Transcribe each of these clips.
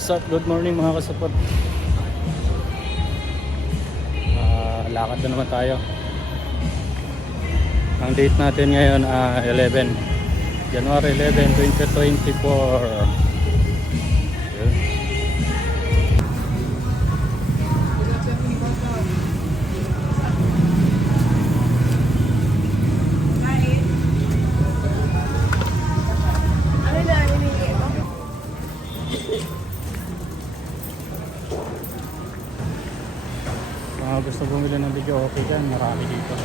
What's up? Good morning mga kasupot. Lakad na naman tayo. Ang date natin ngayon 11 January 11, 2024. Yun. Gusto bumili ng video okay dyan, marami dito.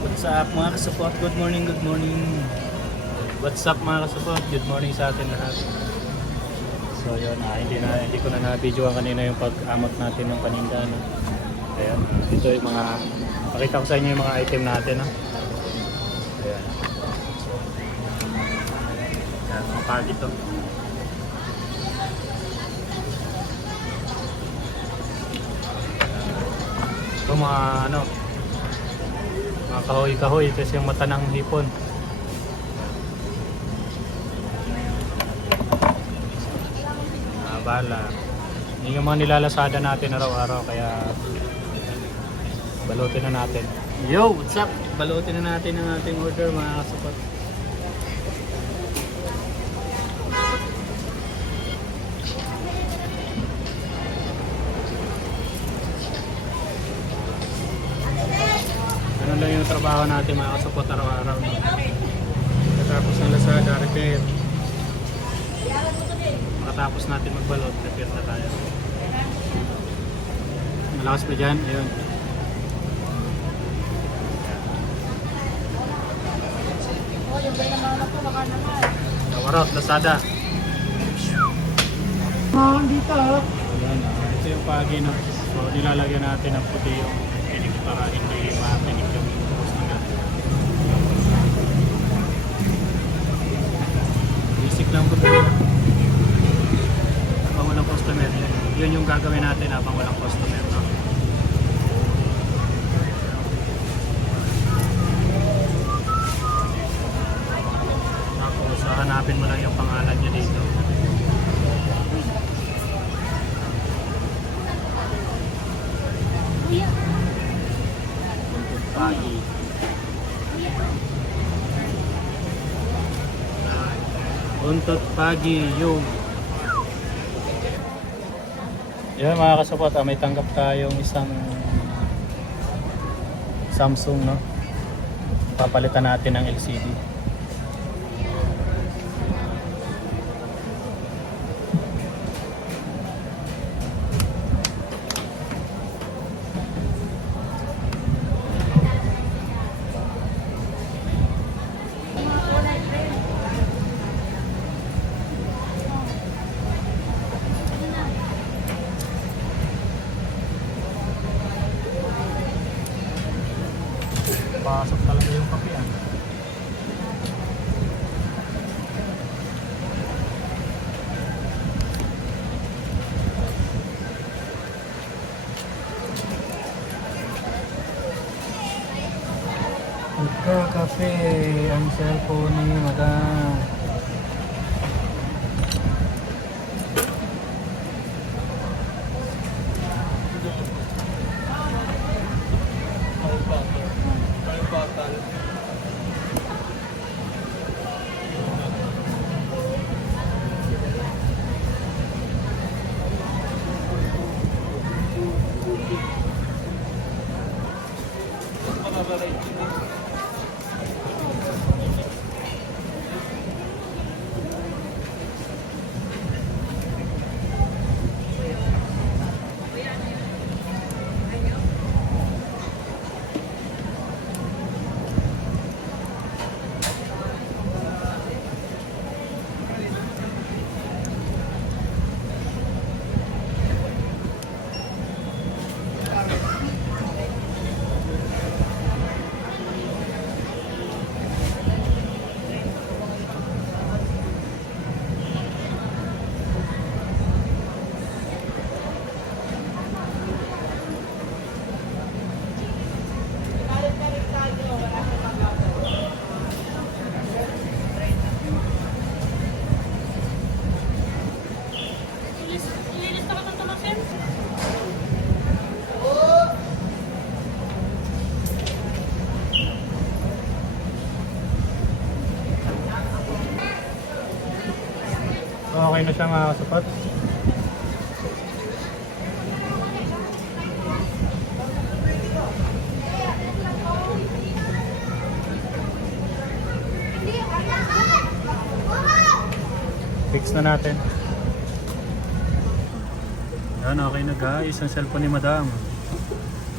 What's up mga kasupot? Good morning, good morning. What's up mga kasupot? Good morning sa atin lahat. So yun, hindi ko na na-videoan kanina yung pag-amot natin ng paninda. No? Ayan, ito yung mga, pakita ko sa inyo yung mga item natin. No? Ayan. Ayan, mga tag ito. Ito mga ano, mga kahoy-kahoy, kasi yung mata ng hipon. Bala. Yung mga nilalasada natin araw-araw, kaya balutin na natin. Yo, what's up? Balutin na natin ang ating order mga kasupot. Ganun lang yung trabaho natin mga kasupot araw-araw. Tapos ng lasada, repair. Matapos natin magbalot, repair na tayo. Malakas pa dyan, ayun. Nawarot, Lazada. Dito. Ayan, ito yung pagi na. So nilalagyan natin ng puti yung tinik para hindi matinik yung post na gano'n. Basic lang po tayo. Walang customer, yun yung gagawin natin habang walang customer, no? Tapos hanapin mo lang yung pangalan niya dito. Pagi. Untot pagi yung. Yan mga kasupot, may tanggap tayong isang Samsung, no? Papalitan natin ng LCD. Pasok talaga yung kape, ah. Nagkakape ang cellphone ni madam. Okay na siya mga kasupat. Fix na natin. Yan, okay na guys. Ang cellphone ni Madam.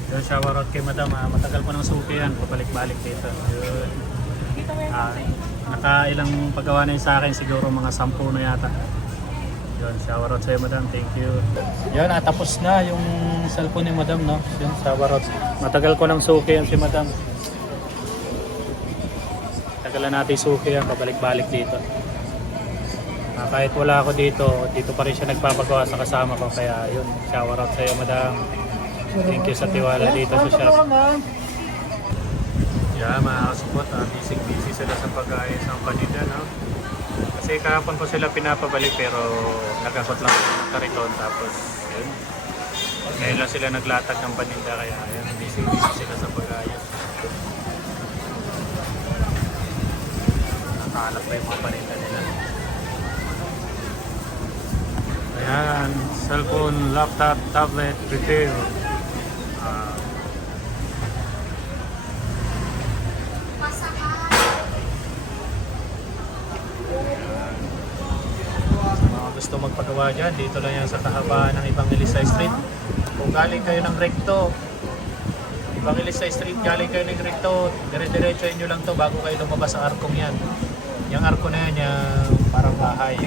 Yun, shower out kay Madam. Matagal pa ng suki yan. Pabalik-balik dito. Yun. Nakailang paggawa na yun sa akin. Siguro mga 10 na yata. Yun, shower out sa'yo Madam. Thank you. Yan, tapos na yung cellphone ni Madam, no? Yun, shower out. Matagal ko ng suki yan si Madam. Tagalan natin suki yan. Pabalik-balik dito. Kahit wala ako dito, dito pa rin siya nagpapagawa sa kasama ko. Kaya yun, shower out sa'yo Madam. Thank you sa tiwala dito sa shop. Yeah, mga kasupot, busy sila sa pag-ayos ng paninda, no? Kasi kahapon ko sila pinapabalik pero nagakot lang ng kariton. Tapos yun, ngayon lang sila naglatag ng paninda. Kaya yun, busy sila sa pag-ayos. Nakakalap pa yung mga paninda nila. Ayan, cellphone, laptop, tablet, retail. Sa mga gusto magpagawa dyan, dito lang yan sa kahabaan ng Evangelista Street. Kung galing kayo ng Recto, Evangelista Street, galing kayo ng Recto, dire-diretsoin nyo lang to bago kayo lumabas sa arkong yan. Yung arko na yan, yung parang bahay.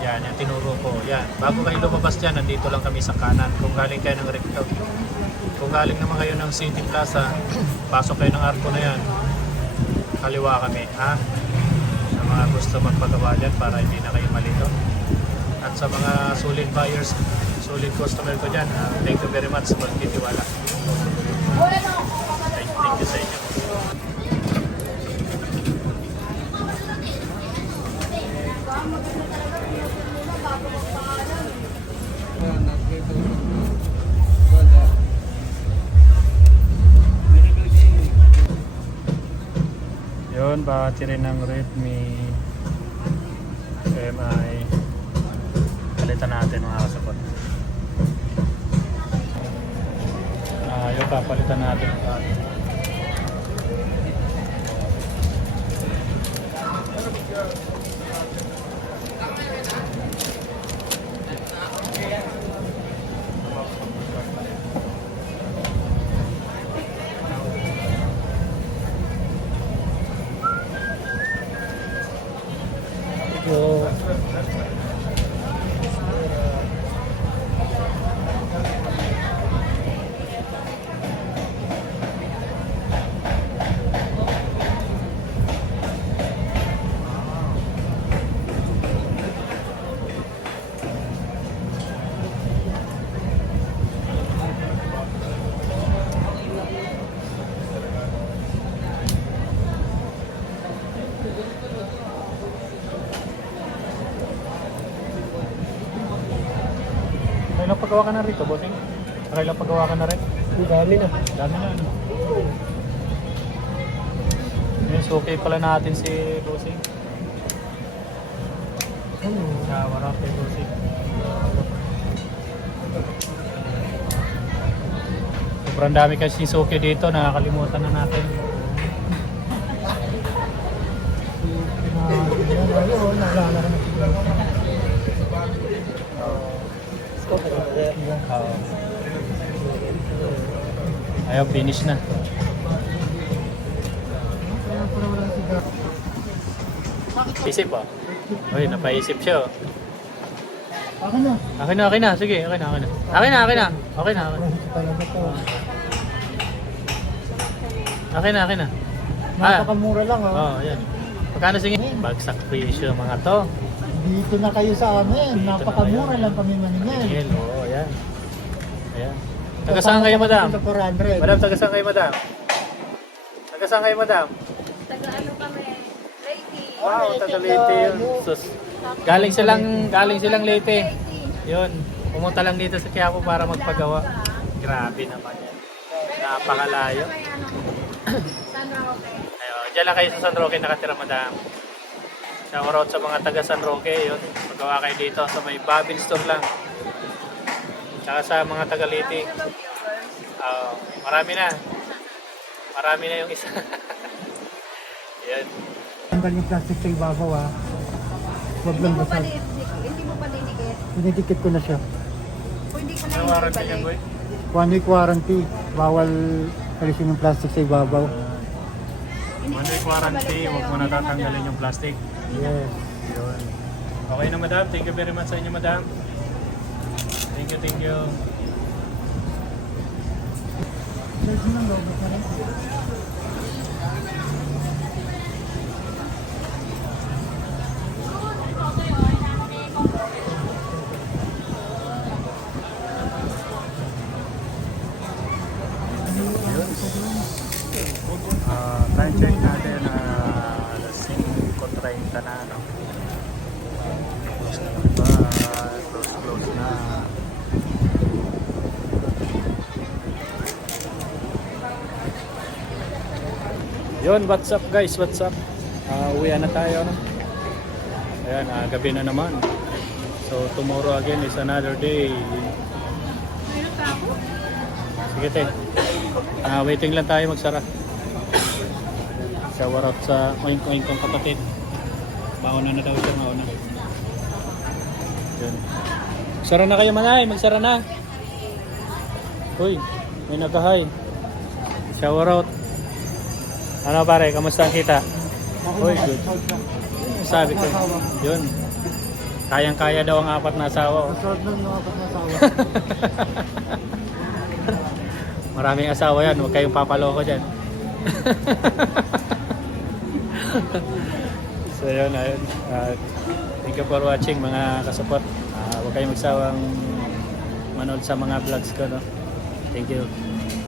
Yan, yung tinuro ko. Yan. Bago kayo lumabas dyan, nandito lang kami sa kanan. Kung galing kayo ng Recto. Kung galing naman kayo ng City Plaza, pasok kayo ng arko na yan. Kaliwa kami, ha? Sa mga gusto magpagawa dyan para hindi na kayo malito. At sa mga solid buyers, solid customer ko dyan, thank you very much sa pagtitiwala. Thank you sa inyo. Yun, battery ng Redmi MI. Palitan natin mga kasapot. Yun, papalitan natin. Kailang paggawa ka na rito, bossing? Kailang paggawa ka na rin? Dami na. Dami na, ano? Yes, okay pala natin si bossing. Shower up kay bossing. Sobrang dami kasi suki dito, nakakalimutan na natin. Naalala ka na siguro. Ayaw, finish na. Isip ba? Uy, napaisip siya. Akin na. Akin na. Sige, akin na. Okay na. Talaga to. Akin na. Napakamura lang ha. Oo, yan. Pagkano sige? Bagsak presyo mga to. Dito na kayo sa amin. Napakamura lang kami maningil. Oo, yan. Ayan. Taga saan kayo, madam? 400. Madam, taga saan kayo, madam? Taga saan kayo, madam? Taga ano kami? Lady. Wow, taga Leyte yun. Sus. Galing silang Leyte. Yun. Pumunta lang dito sa Quiapo para magpagawa. Grabe naman yan. Napakalayo. May ano? San Roque. Ayun, dyan lang kayo sa San Roque nakatira, madam. Shoutout sa mga taga San Roque, yun. Magawa kayo dito sa may Babin Store lang. Tsaka sa mga taga Liti. Marami na. Marami na yung isa. Yan. Tanggal yung plastic sa ibabaw ha. Huwag lang basag. Hindi mo pa didikit. Dinidikit ko na siya. Pwede ko na Ano yung warranty yan, boy? 1 week warranty. Bawal alisin yung plastic sa ibabaw. One week warranty, huwag mo na tatanggalin yung plastic. Yes. Yun. Okay na, madam. Thank you very much sa inyo, madam. Thank you, thank you. Search mo ng logo pa rin. Time check natin alas 5:30 na, no? Close na. Yun, what's up guys, what's up? Uwian na tayo, no? Ayan, gabi na naman. So tomorrow again is another day. Sige te. Waiting lang tayo magsara. Shower out sa oink-oink kong kapatid. Mauna na daw siya, mauna. Yun. Magsara na kayo, manay. Magsara na. Uy, may nag-hi. Shower out. Ano pare, kamusta ang kita? Uy, good. Sabi ko, yun. Kayang-kaya daw ang 4 na asawa. Masarap na yung 4 na asawa. Maraming asawa yan, huwag kayong papaloko dyan. So yun, ayun. Thank you for watching mga kasupot. Huwag kayong magsawang manood sa mga vlogs ko, no? Thank you.